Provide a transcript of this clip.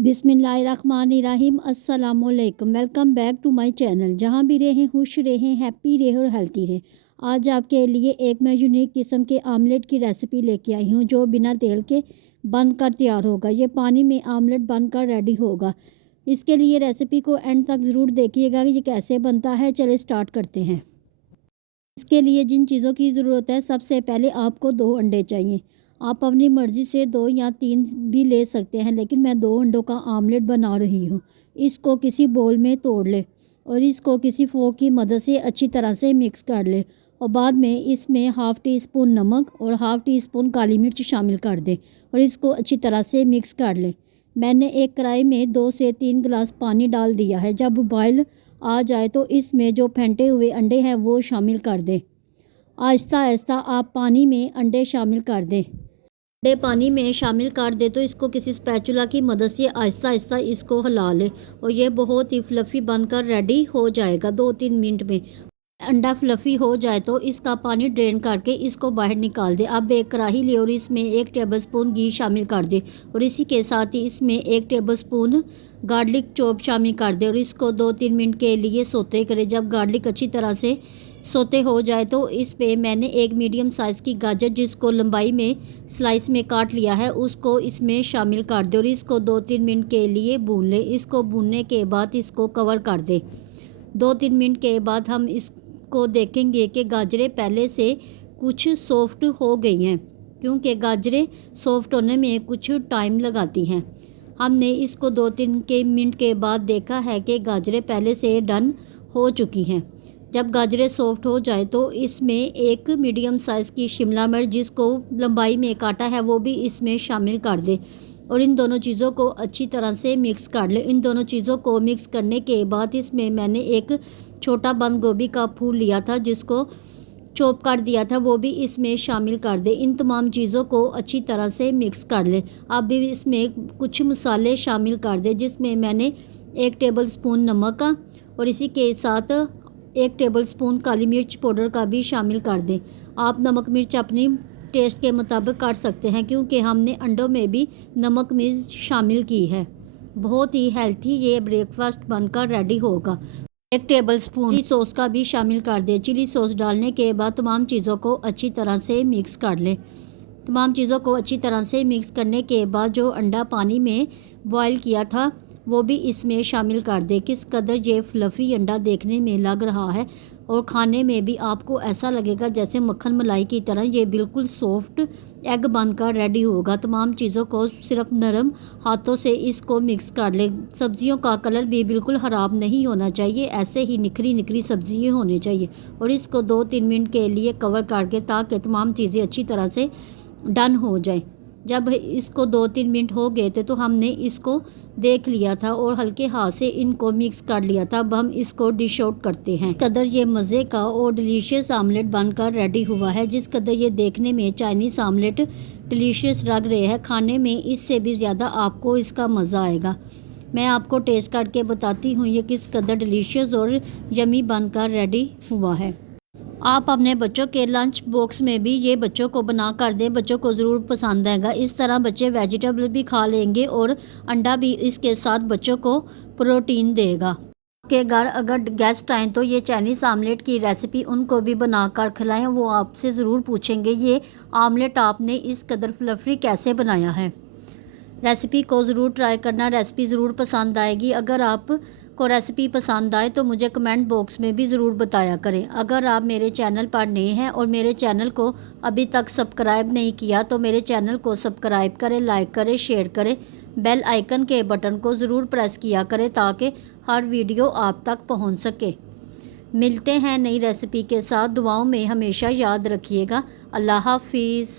बिस्मिल्लाहिर्रहमानिर्रहीम अस्सलामुअलैकुम। Welcome back to my channel. जहाँ भी रहें खुश रहें, हैप्पी रहें और हेल्थी रहें। आज आपके लिए एक मैं यूनिक किस्म के आमलेट की रेसिपी लेके आई हूँ जो बिना तेल के बनकर तैयार होगा। ये पानी में आमलेट बनकर रेडी होगा। इसके लिए रेसिपी को एंड तक ज़रूर देखिएगा कि ये कैसे बनता है। चलिए स्टार्ट करते हैं। इसके लिए जिन चीज़ों की ज़रूरत है, सबसे पहले आपको 2 अंडे चाहिए। आप अपनी मर्ज़ी से 2 या 3 भी ले सकते हैं, लेकिन मैं 2 अंडों का आमलेट बना रही हूँ। इसको किसी बोल में तोड़ लें और इसको किसी फ़ोर्क की मदद से अच्छी तरह से मिक्स कर लें और बाद में इसमें हाफ़ टी स्पून नमक और हाफ़ टी स्पून काली मिर्च शामिल कर दें और इसको अच्छी तरह से मिक्स कर लें। मैंने एक कढ़ाई में 2 से 3 गिलास पानी डाल दिया है। जब बॉयल आ जाए तो इसमें जो फेंटे हुए अंडे हैं वो शामिल कर दें। आहिस्ता आहिस्ता आप पानी में अंडे शामिल कर दें। अंडे पानी में शामिल कर दें तो इसको किसी स्पैचुला की मदद से आहिस्ता आहिस्ता इसको हिला लें और ये बहुत ही फ्लफ़ी बनकर रेडी हो जाएगा 2-3 मिनट में। अंडा फ्लफ़ी हो जाए तो इसका पानी ड्रेन करके इसको बाहर निकाल दें। अब एक कढ़ाई लें और इसमें 1 टेबलस्पून घी शामिल कर दें और इसी के साथ ही इसमें 1 टेबलस्पून गार्लिक चॉप शामिल कर दें और इसको 2-3 मिनट के लिए सौते करें। जब गार्लिक अच्छी तरह से सौते हो जाए तो इस पे मैंने एक मीडियम साइज़ की गाजर जिसको लंबाई में स्लाइस में काट लिया है उसको इसमें शामिल कर दें और इसको 2-3 मिनट के लिए भून लें। इसको भूनने के बाद इसको कवर कर दें। 2-3 मिनट के बाद हम इसको देखेंगे कि गाजरें पहले से कुछ सॉफ्ट हो गई हैं, क्योंकि गाजरें सॉफ्ट होने में कुछ टाइम लगाती हैं। हमने इसको 2-3 मिनट के बाद देखा है कि गाजरें पहले से डन हो चुकी हैं। जब गाजरें सॉफ्ट हो जाए तो इसमें एक मीडियम साइज़ की शिमला मिर्च जिसको लंबाई में काटा है वो भी इसमें शामिल कर दें और इन दोनों चीज़ों को अच्छी तरह से मिक्स कर लें। इन दोनों चीज़ों को मिक्स करने के बाद इसमें मैंने एक छोटा बंद गोभी का फूल लिया था जिसको चॉप कर दिया था वो भी इसमें शामिल कर दें। इन तमाम चीज़ों को अच्छी तरह से मिक्स कर लें। अब भी इसमें कुछ मसाले शामिल कर दें जिसमें मैंने 1 टेबलस्पून नमक का और इसी के साथ 1 टेबलस्पून काली मिर्च पाउडर का भी शामिल कर दें। आप नमक मिर्च अपनी टेस्ट के मुताबिक काट सकते हैं, क्योंकि हमने अंडों में भी नमक मिर्च शामिल की है। बहुत ही हेल्थी ये ब्रेकफास्ट बनकर रेडी होगा। 1 टेबलस्पून चिली सॉस का भी शामिल कर दें। चिली सॉस डालने के बाद तमाम चीज़ों को अच्छी तरह से मिक्स कर लें। तमाम चीज़ों को अच्छी तरह से मिक्स करने के बाद जो अंडा पानी में बॉयल किया था वो भी इसमें शामिल कर दें। किस कदर ये फ्लफ़ी अंडा देखने में लग रहा है और खाने में भी आपको ऐसा लगेगा जैसे मक्खन मलाई की तरह ये बिल्कुल सॉफ्ट एग बनकर रेडी होगा। तमाम चीज़ों को सिर्फ नरम हाथों से इसको मिक्स कर लें। सब्जियों का कलर भी बिल्कुल ख़राब नहीं होना चाहिए, ऐसे ही निखरी निखरी सब्जियाँ होनी चाहिए और इसको 2-3 मिनट के लिए कवर करके ताकि तमाम चीज़ें अच्छी तरह से डन हो जाए। जब इसको 2-3 मिनट हो गए थे तो हमने इसको देख लिया था और हल्के हाथ से इनको मिक्स कर लिया था। अब हम इसको डिश आउट करते हैं। इस कदर ये मज़े का और डिलीशियस आमलेट बनकर रेडी हुआ है। जिस कदर ये देखने में चाइनीज़ आमलेट डिलीशियस लग रहे हैं, खाने में इससे भी ज़्यादा आपको इसका मज़ा आएगा। मैं आपको टेस्ट करके बताती हूँ ये किस कदर डिलीशियस और यमी बनकर रेडी हुआ है। आप अपने बच्चों के लंच बॉक्स में भी ये बच्चों को बना कर दें, बच्चों को ज़रूर पसंद आएगा। इस तरह बच्चे वेजिटेबल भी खा लेंगे और अंडा भी इसके साथ बच्चों को प्रोटीन देगा। आपके घर अगर गेस्ट आएँ तो ये चाइनीज़ आमलेट की रेसिपी उनको भी बना कर खिलाएँ। वो आपसे ज़रूर पूछेंगे ये आमलेट आपने इस कदर फ्लफ़ी कैसे बनाया है। रेसिपी को ज़रूर ट्राई करना, रेसिपी ज़रूर पसंद आएगी। अगर आप को रेसिपी पसंद आए तो मुझे कमेंट बॉक्स में भी ज़रूर बताया करें। अगर आप मेरे चैनल पर नए हैं और मेरे चैनल को अभी तक सब्सक्राइब नहीं किया तो मेरे चैनल को सब्सक्राइब करें, लाइक करें, शेयर करें। बेल आइकन के बटन को ज़रूर प्रेस किया करें ताकि हर वीडियो आप तक पहुंच सके। मिलते हैं नई रेसिपी के साथ। दुआओं में हमेशा याद रखिएगा। अल्लाह हाफिज़।